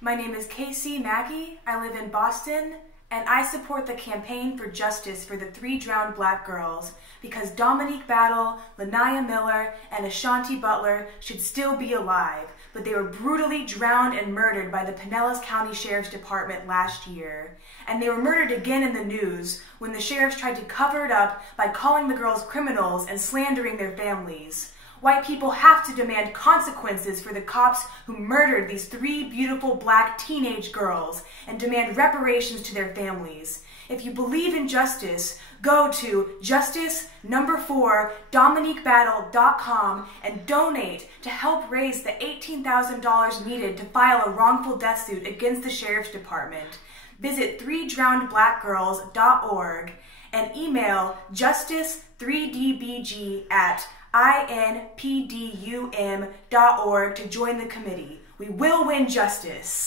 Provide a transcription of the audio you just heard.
My name is Casey Mackey. I live in Boston, and I support the campaign for justice for the 3 drowned black girls because Dominique Battle, Lanaya Miller, and Ashanti Butler should still be alive, but they were brutally drowned and murdered by the Pinellas County Sheriff's Department last year. And they were murdered again in the news when the sheriffs tried to cover it up by calling the girls criminals and slandering their families. White people have to demand consequences for the cops who murdered these 3 beautiful black teenage girls and demand reparations to their families. If you believe in justice, go to justice4dominiquebattle.com and donate to help raise the $18,000 needed to file a wrongful death suit against the Sheriff's Department. Visit 3drownedblackgirls.org and email justice3dbg@inpdum.org to join the committee. We will win justice.